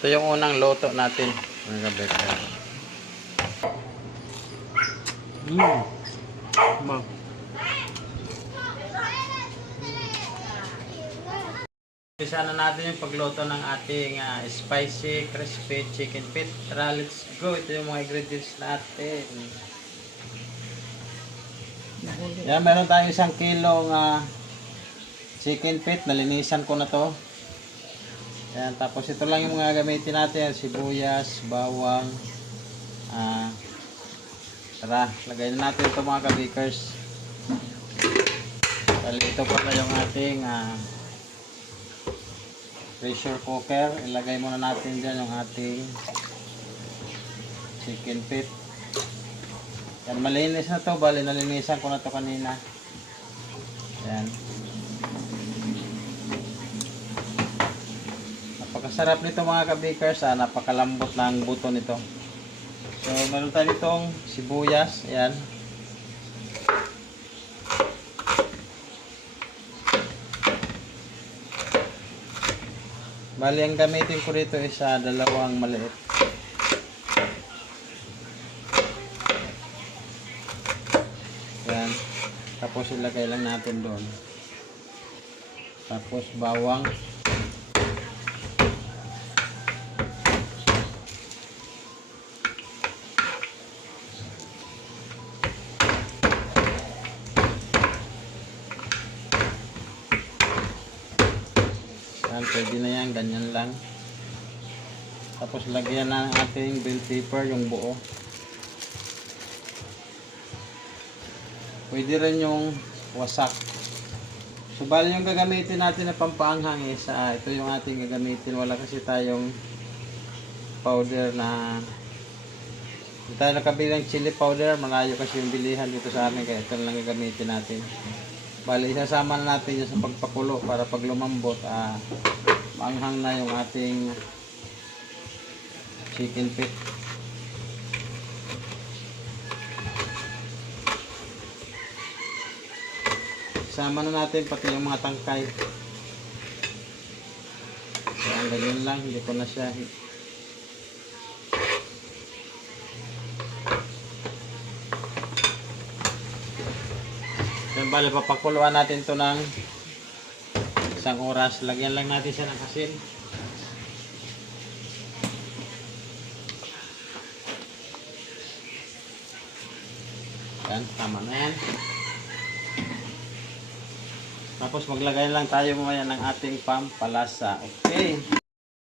Ito yung unang luto natin. Mga kabikers. Mmm. Isa na natin yung pagluto ng ating spicy crispy chicken feet. Tara, let's go. Ito yung mga ingredients natin. Yan, meron tayong 1 kilong chicken feet. Nalinisan ko na to. Yan, tapos ito lang yung mga gamitin natin. Sibuyas, bawang. Tara, lagay na natin ito mga kabikers. Dali ito pala yung ating pressure cooker. Ilagay muna natin dyan yung ating chicken feet. Yan, malinis na to. Bali, nalinisan ko na to kanina. Yan. Napakasarap nito mga kabikers. Napakalambot na ang buto nito. So, meron tayo itong sibuyas. Ayan. Bali, ang gamitin ko dito is 2 maliit. Ayan. Tapos ilagay lang natin doon. Tapos bawang. Yan, pwede na yan, ganyan lang. Tapos lagyan na ng ating bell pepper, yung buo. Pwede rin yung wasak. So bali yung gagamitin natin na pampaanghang is ito yung ating gagamitin. Wala kasi tayong powder na hindi tayo nakabilang chili powder. Malayo kasi yung bilihan dito sa amin, kaya ito lang gagamitin natin. Bali, isasama na natin yun sa pagpakulo para pag lumambot, maanghang na yung ating chicken feet. Isama na natin pati yung mga tangkay. Kaya ganyan lang, hindi ko na siya. Yan, bali, papakuluan natin to ng 1 oras. Lagyan lang natin siya ng asin. Yan, tama na yan. Tapos maglagay lang tayo mamaya ng ating pampalasa. Okay.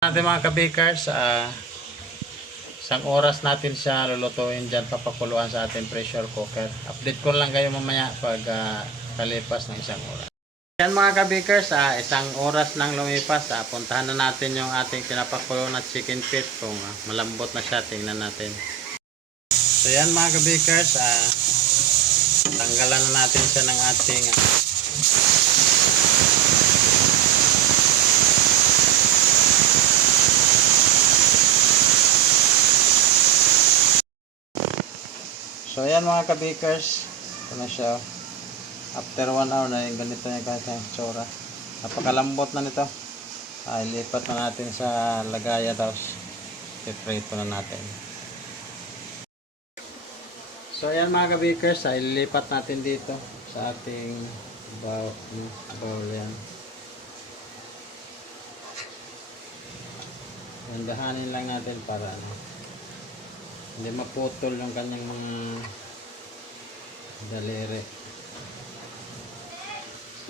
Natin mga kabikers, 1 oras natin siya lulutuin dyan, papakuluan sa ating pressure cooker. Update ko lang kayo mamaya pag kalipas ng 1 oras. Yan mga kabikers, 1 oras nang lumipas, puntahan na natin yung ating pinapakulo na chicken feet. Kung malambot na siya, tingnan natin. So yan mga kabikers, tanggalan na natin siya ng ating so ayan mga kabikers, ito na siya. After 1 hour na yung ganito yung kanyang tsura. Napakalambot na nito. Ilipat na natin sa lagaya, tapos iprito na natin. So ayan mga kabikers, ilipat natin dito sa ating bowl yan. Dahanin lang natin para hindi maputol yung kanyang mga daliri.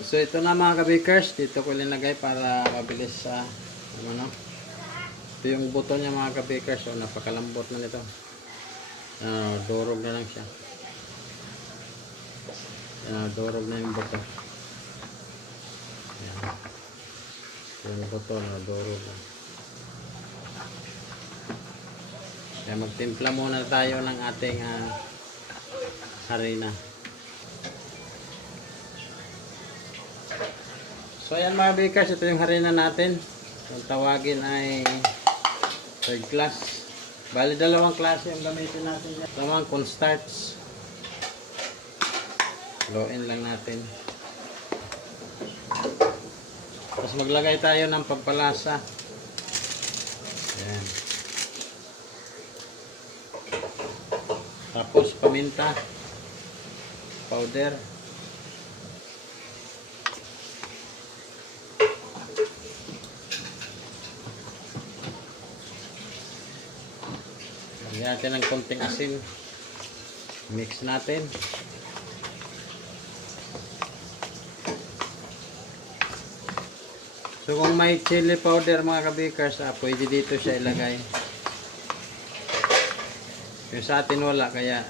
So ito na mga kabikers, dito ko linagay para mabilis sa ito yung buto niya mga kabikers. So napakalambot na nito. Durog na lang siya. Durog na yung buto. Yung buto na durog na. Kaya magtimpla muna tayo ng ating harina. So ayan mga bakers, ito yung harina natin. Kung tawagin ay 3rd class. Bali 2 klase yung gamitin natin dyan. Tamang cornstarch. Loin lang natin. Tapos maglagay tayo ng pampalasa. Ayan. paminta powder. Lagyan natin ng konting asin. Mix natin. So kung may chili powder mga kabikers, pwede dito siya ilagay. Yung sa atin wala, kaya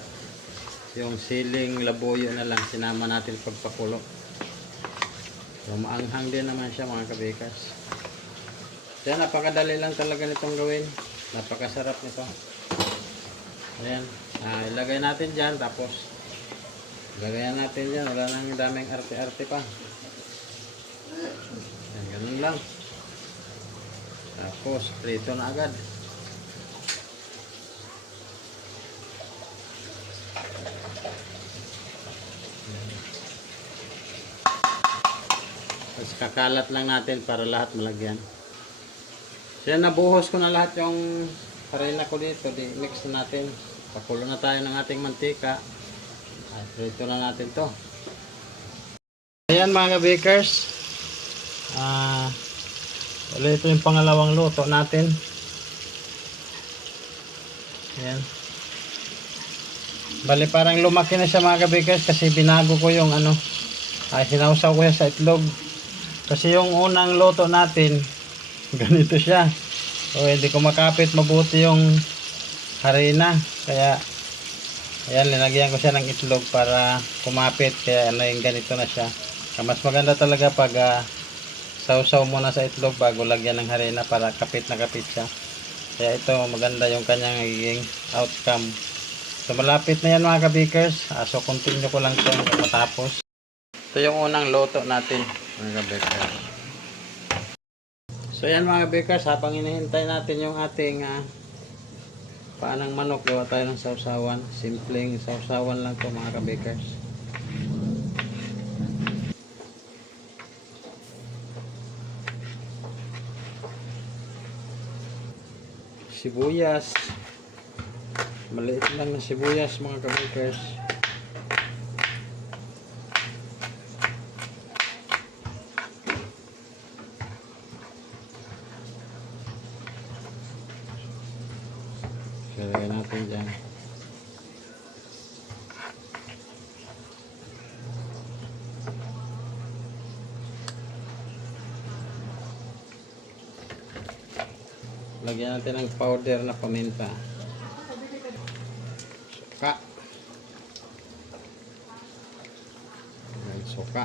yung siling labuyo na lang sinama natin pagpakulo. So maanghang din naman siya mga kabikers. Kaya napakadali lang talaga nitong gawin. Napakasarap nito. Ayan. Ilagay natin dyan, tapos lagayan natin dyan. Wala nang daming arte-arte pa. Ayan, ganun lang. Tapos prito na agad. Tapos kakalat lang natin para lahat malagyan. So yan, nabuhos ko na lahat yung harina ko dito. Mix na natin. Pakulo na tayo ng ating mantika. At prito na natin to. Ayan mga bakers. Ulit ito yung pangalawang luto natin. Ayan. Bali parang lumaki na siya mga bakers kasi binago ko yung sinausaw ko yan sa itlog. Kasi yung unang luto natin, ganito siya. So hindi ko makapit mabuti yung harina. Kaya ayan, linagyan ko siya ng itlog para kumapit. Kaya yung ganito na siya. Mas maganda talaga pag sausaw muna sa itlog bago lagyan ng harina para kapit na kapit siya. Kaya ito maganda yung kanyang nagiging outcome. So malapit na yan mga kabikers. So continue ko lang ito hanggang matapos. Ito yung unang luto natin mga kabikers. So yan mga kabikers, habang hinihintay natin yung ating paanang manok, gawa tayo ng sausawan. Simpleng sausawan lang ito mga kabikers. Sibuyas, maliit lang na sibuyas mga kabikers. Lagyan natin dyan. Lagyan natin ng powder na paminta. Suka. Suka.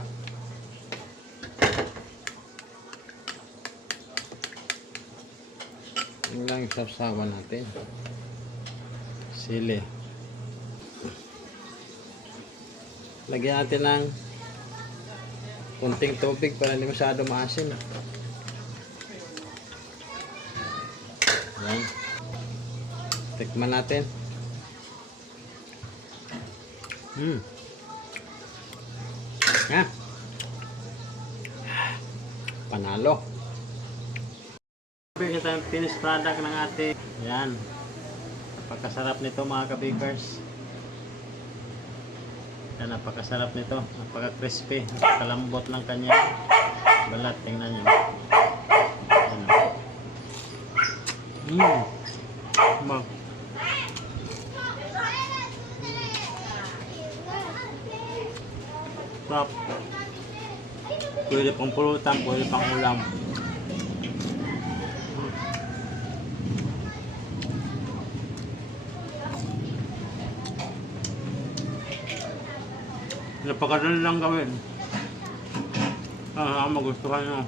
Yung lang yung sausawan natin. Sili. Lagyan natin ng kunting tubig para hindi masyado maasim. Yan. Tikman natin. Panalo. Ito yung finished product ng ating. Yan. Napakasarap nito mga kabikers. Yan, napakasarap nito. Napaka-crispy. Napakalambot ng kanya balat. Tingnan nyo. Mag. Sarap. Pwede pang pulutan, pwede pang ulam. Napakadali lang gawin. Magustuhan nyo.